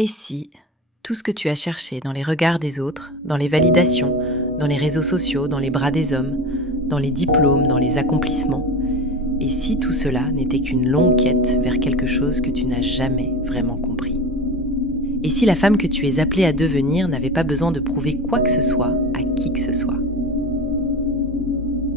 Et si tout ce que tu as cherché dans les regards des autres, dans les validations, dans les réseaux sociaux, dans les bras des hommes, dans les diplômes, dans les accomplissements, et si tout cela n'était qu'une longue quête vers quelque chose que tu n'as jamais vraiment compris? Et si la femme que tu es appelée à devenir n'avait pas besoin de prouver quoi que ce soit à qui que ce soit?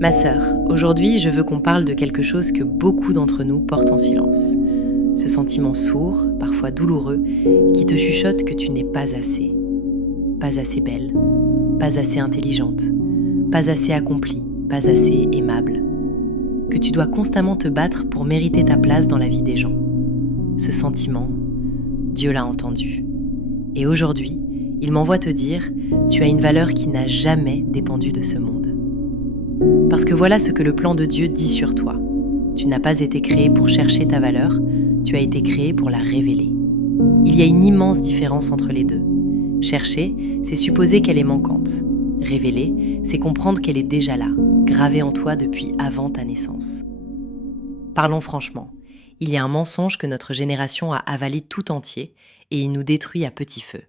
Ma sœur, aujourd'hui je veux qu'on parle de quelque chose que beaucoup d'entre nous portent en silence. Ce sentiment sourd, parfois douloureux, qui te chuchote que tu n'es pas assez. Pas assez belle, pas assez intelligente, pas assez accomplie, pas assez aimable. Que tu dois constamment te battre pour mériter ta place dans la vie des gens. Ce sentiment, Dieu l'a entendu. Et aujourd'hui, il m'envoie te dire, tu as une valeur qui n'a jamais dépendu de ce monde. Parce que voilà ce que le plan de Dieu dit sur toi. Tu n'as pas été créé pour chercher ta valeur, tu as été créé pour la révéler. Il y a une immense différence entre les deux. Chercher, c'est supposer qu'elle est manquante. Révéler, c'est comprendre qu'elle est déjà là, gravée en toi depuis avant ta naissance. Parlons franchement, il y a un mensonge que notre génération a avalé tout entier et il nous détruit à petit feu.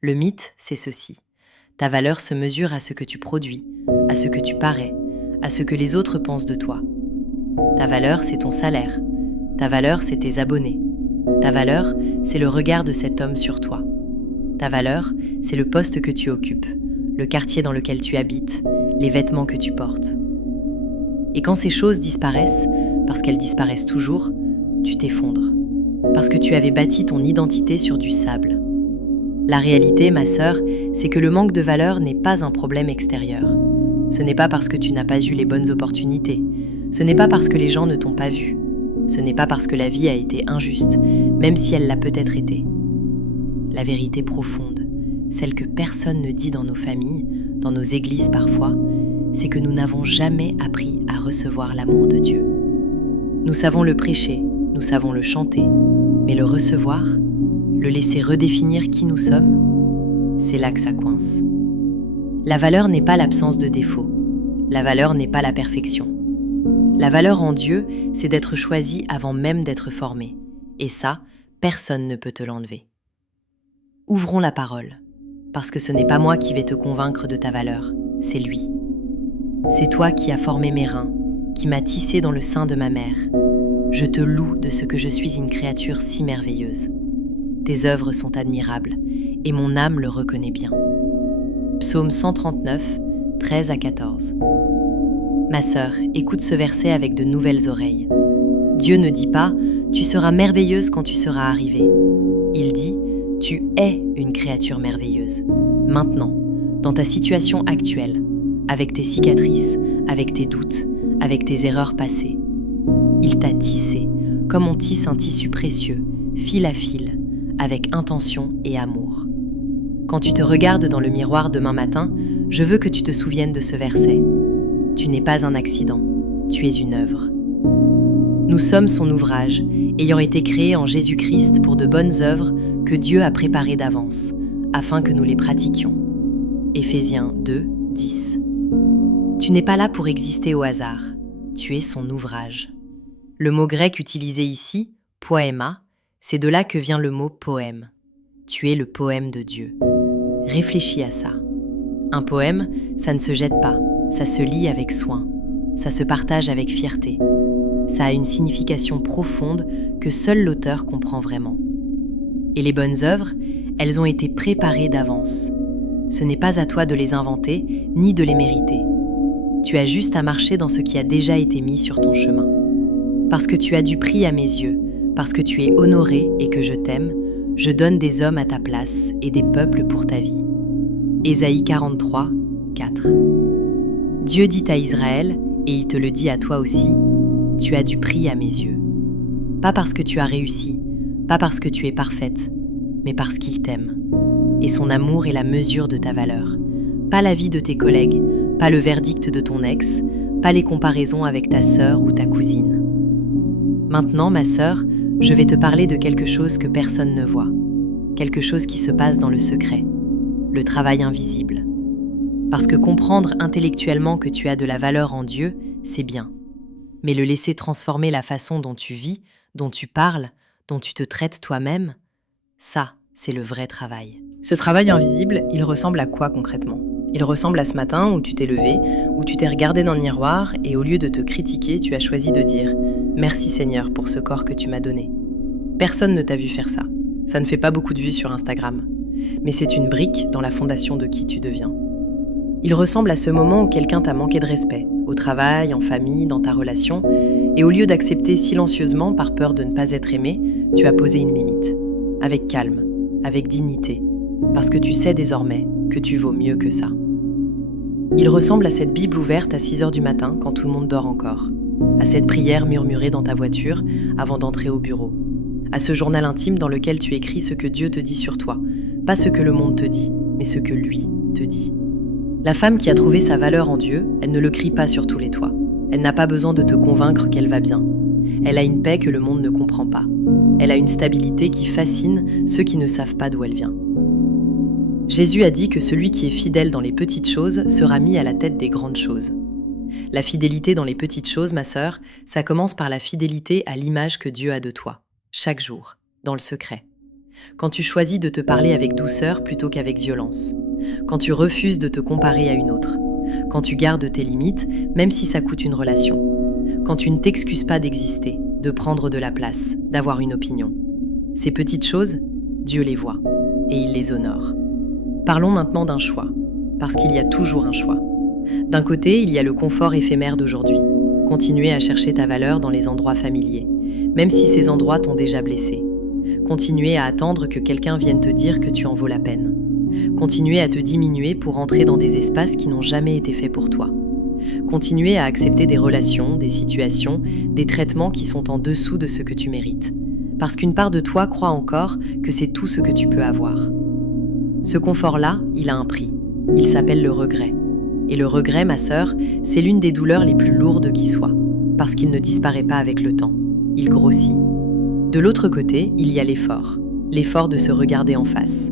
Le mythe, c'est ceci. Ta valeur se mesure à ce que tu produis, à ce que tu parais, à ce que les autres pensent de toi. Ta valeur, c'est ton salaire. Ta valeur, c'est tes abonnés. Ta valeur, c'est le regard de cet homme sur toi. Ta valeur, c'est le poste que tu occupes, le quartier dans lequel tu habites, les vêtements que tu portes. Et quand ces choses disparaissent, parce qu'elles disparaissent toujours, tu t'effondres. Parce que tu avais bâti ton identité sur du sable. La réalité, ma sœur, c'est que le manque de valeur n'est pas un problème extérieur. Ce n'est pas parce que tu n'as pas eu les bonnes opportunités. Ce n'est pas parce que les gens ne t'ont pas vu. Ce n'est pas parce que la vie a été injuste, même si elle l'a peut-être été. La vérité profonde, celle que personne ne dit dans nos familles, dans nos églises parfois, c'est que nous n'avons jamais appris à recevoir l'amour de Dieu. Nous savons le prêcher, nous savons le chanter, mais le recevoir, le laisser redéfinir qui nous sommes, c'est là que ça coince. La valeur n'est pas l'absence de défauts. La valeur n'est pas la perfection. La valeur en Dieu, c'est d'être choisi avant même d'être formé. Et ça, personne ne peut te l'enlever. Ouvrons la parole, parce que ce n'est pas moi qui vais te convaincre de ta valeur, c'est lui. C'est toi qui as formé mes reins, qui m'as tissé dans le sein de ma mère. Je te loue de ce que je suis une créature si merveilleuse. Tes œuvres sont admirables, et mon âme le reconnaît bien. Psaume 139, 13 à 14. Ma sœur, écoute ce verset avec de nouvelles oreilles. Dieu ne dit pas « Tu seras merveilleuse quand tu seras arrivée ». Il dit « Tu es une créature merveilleuse ». Maintenant, dans ta situation actuelle, avec tes cicatrices, avec tes doutes, avec tes erreurs passées. Il t'a tissé, comme on tisse un tissu précieux, fil à fil, avec intention et amour. Quand tu te regardes dans le miroir demain matin, je veux que tu te souviennes de ce verset. Tu n'es pas un accident, tu es une œuvre. Nous sommes son ouvrage, ayant été créés en Jésus-Christ pour de bonnes œuvres que Dieu a préparées d'avance, afin que nous les pratiquions. Éphésiens 2, 10. Tu n'es pas là pour exister au hasard, tu es son ouvrage. Le mot grec utilisé ici, poema, c'est de là que vient le mot poème. Tu es le poème de Dieu. Réfléchis à ça. Un poème, ça ne se jette pas, ça se lit avec soin, ça se partage avec fierté. Ça a une signification profonde que seul l'auteur comprend vraiment. Et les bonnes œuvres, elles ont été préparées d'avance. Ce n'est pas à toi de les inventer, ni de les mériter. Tu as juste à marcher dans ce qui a déjà été mis sur ton chemin. Parce que tu as du prix à mes yeux, parce que tu es honoré et que je t'aime, je donne des hommes à ta place et des peuples pour ta vie. Ésaïe 43, 4. Dieu dit à Israël, et il te le dit à toi aussi, tu as du prix à mes yeux. Pas parce que tu as réussi, pas parce que tu es parfaite, mais parce qu'il t'aime. Et son amour est la mesure de ta valeur. Pas la vie de tes collègues, pas le verdict de ton ex, pas les comparaisons avec ta sœur ou ta cousine. Maintenant, ma sœur, je vais te parler de quelque chose que personne ne voit. Quelque chose qui se passe dans le secret. Le travail invisible. Parce que comprendre intellectuellement que tu as de la valeur en Dieu, c'est bien. Mais le laisser transformer la façon dont tu vis, dont tu parles, dont tu te traites toi-même, ça, c'est le vrai travail. Ce travail invisible, il ressemble à quoi concrètement ? Il ressemble à ce matin où tu t'es levé, où tu t'es regardé dans le miroir et au lieu de te critiquer, tu as choisi de dire « Merci Seigneur pour ce corps que tu m'as donné ». Personne ne t'a vu faire ça. Ça ne fait pas beaucoup de vues sur Instagram. Mais c'est une brique dans la fondation de qui tu deviens. Il ressemble à ce moment où quelqu'un t'a manqué de respect, au travail, en famille, dans ta relation, et au lieu d'accepter silencieusement par peur de ne pas être aimé, tu as posé une limite. Avec calme, avec dignité, parce que tu sais désormais que tu vaux mieux que ça. Il ressemble à cette Bible ouverte à 6h du matin quand tout le monde dort encore, à cette prière murmurée dans ta voiture avant d'entrer au bureau, à ce journal intime dans lequel tu écris ce que Dieu te dit sur toi, pas ce que le monde te dit, mais ce que lui te dit. La femme qui a trouvé sa valeur en Dieu, elle ne le crie pas sur tous les toits. Elle n'a pas besoin de te convaincre qu'elle va bien. Elle a une paix que le monde ne comprend pas. Elle a une stabilité qui fascine ceux qui ne savent pas d'où elle vient. Jésus a dit que celui qui est fidèle dans les petites choses sera mis à la tête des grandes choses. La fidélité dans les petites choses, ma sœur, ça commence par la fidélité à l'image que Dieu a de toi, chaque jour, dans le secret. Quand tu choisis de te parler avec douceur plutôt qu'avec violence. Quand tu refuses de te comparer à une autre. Quand tu gardes tes limites, même si ça coûte une relation. Quand tu ne t'excuses pas d'exister, de prendre de la place, d'avoir une opinion. Ces petites choses, Dieu les voit et il les honore. Parlons maintenant d'un choix, parce qu'il y a toujours un choix. D'un côté, il y a le confort éphémère d'aujourd'hui. Continuer à chercher ta valeur dans les endroits familiers, même si ces endroits t'ont déjà blessé. Continuer à attendre que quelqu'un vienne te dire que tu en vaux la peine. Continuer à te diminuer pour entrer dans des espaces qui n'ont jamais été faits pour toi. Continuer à accepter des relations, des situations, des traitements qui sont en dessous de ce que tu mérites. Parce qu'une part de toi croit encore que c'est tout ce que tu peux avoir. Ce confort-là, il a un prix. Il s'appelle le regret. Et le regret, ma sœur, c'est l'une des douleurs les plus lourdes qui soient. Parce qu'il ne disparaît pas avec le temps. Il grossit. De l'autre côté, il y a l'effort. L'effort de se regarder en face.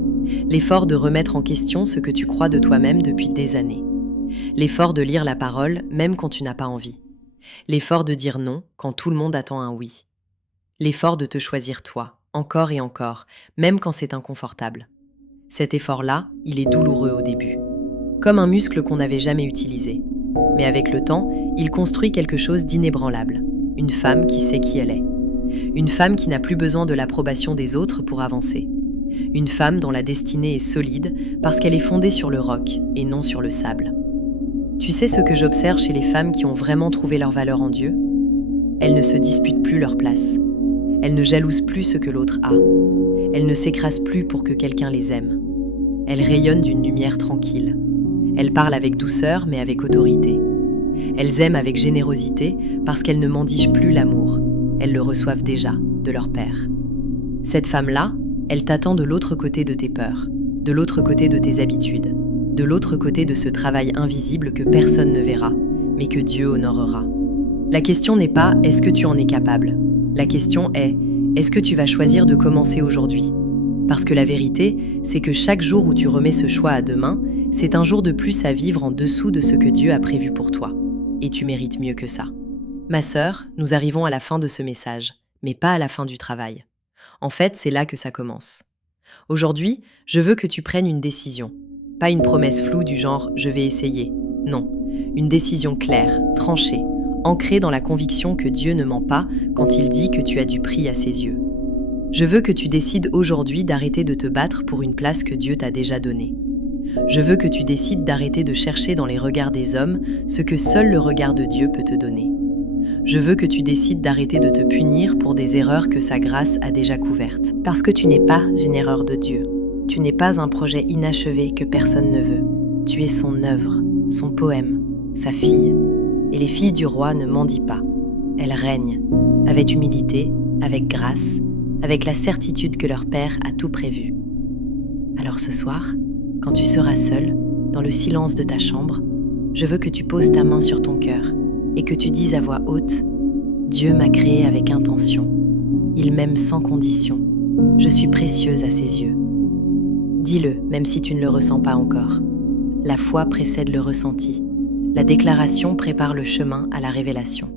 L'effort de remettre en question ce que tu crois de toi-même depuis des années. L'effort de lire la parole, même quand tu n'as pas envie. L'effort de dire non quand tout le monde attend un oui. L'effort de te choisir toi, encore et encore, même quand c'est inconfortable. Cet effort-là, il est douloureux au début. Comme un muscle qu'on n'avait jamais utilisé. Mais avec le temps, il construit quelque chose d'inébranlable. Une femme qui sait qui elle est. Une femme qui n'a plus besoin de l'approbation des autres pour avancer. Une femme dont la destinée est solide parce qu'elle est fondée sur le roc et non sur le sable. Tu sais ce que j'observe chez les femmes qui ont vraiment trouvé leur valeur en Dieu ? Elles ne se disputent plus leur place. Elles ne jalousent plus ce que l'autre a. Elles ne s'écrasent plus pour que quelqu'un les aime. Elles rayonnent d'une lumière tranquille. Elles parlent avec douceur mais avec autorité. Elles aiment avec générosité parce qu'elles ne mendigent plus l'amour. Elles le reçoivent déjà de leur Père. Cette femme-là, elle t'attend de l'autre côté de tes peurs, de l'autre côté de tes habitudes, de l'autre côté de ce travail invisible que personne ne verra, mais que Dieu honorera. La question n'est pas « est-ce que tu en es capable ?» La question est « est-ce que tu vas choisir de commencer aujourd'hui ?» Parce que la vérité, c'est que chaque jour où tu remets ce choix à demain, c'est un jour de plus à vivre en dessous de ce que Dieu a prévu pour toi. Et tu mérites mieux que ça. Ma sœur, nous arrivons à la fin de ce message, mais pas à la fin du travail. En fait, c'est là que ça commence. Aujourd'hui, je veux que tu prennes une décision. Pas une promesse floue du genre « je vais essayer ». Non, une décision claire, tranchée, ancrée dans la conviction que Dieu ne ment pas quand il dit que tu as du prix à ses yeux. Je veux que tu décides aujourd'hui d'arrêter de te battre pour une place que Dieu t'a déjà donnée. Je veux que tu décides d'arrêter de chercher dans les regards des hommes ce que seul le regard de Dieu peut te donner. Je veux que tu décides d'arrêter de te punir pour des erreurs que sa grâce a déjà couvertes. Parce que tu n'es pas une erreur de Dieu. Tu n'es pas un projet inachevé que personne ne veut. Tu es son œuvre, son poème, sa fille. Et les filles du roi ne mendient pas. Elles règnent, avec humilité, avec grâce, avec la certitude que leur Père a tout prévu. Alors ce soir, quand tu seras seul, dans le silence de ta chambre, je veux que tu poses ta main sur ton cœur et que tu dises à voix haute « Dieu m'a créé avec intention. Il m'aime sans condition. Je suis précieuse à ses yeux. » Dis-le, même si tu ne le ressens pas encore. La foi précède le ressenti. La déclaration prépare le chemin à la révélation.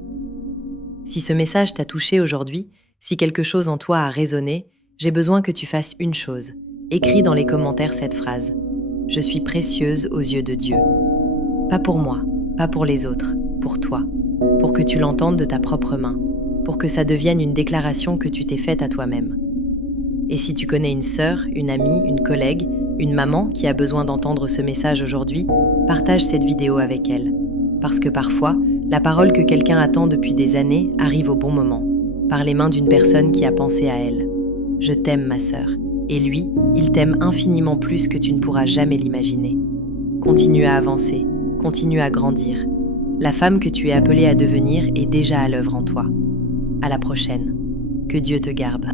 Si ce message t'a touché aujourd'hui, si quelque chose en toi a résonné, j'ai besoin que tu fasses une chose. Écris dans les commentaires cette phrase. Je suis précieuse aux yeux de Dieu. Pas pour moi, pas pour les autres, pour toi. Pour que tu l'entendes de ta propre main. Pour que ça devienne une déclaration que tu t'es faite à toi-même. Et si tu connais une sœur, une amie, une collègue, une maman qui a besoin d'entendre ce message aujourd'hui, partage cette vidéo avec elle. Parce que parfois, la parole que quelqu'un attend depuis des années arrive au bon moment, par les mains d'une personne qui a pensé à elle. Je t'aime, ma sœur, et lui, il t'aime infiniment plus que tu ne pourras jamais l'imaginer. Continue à avancer, continue à grandir. La femme que tu es appelée à devenir est déjà à l'œuvre en toi. À la prochaine. Que Dieu te garde.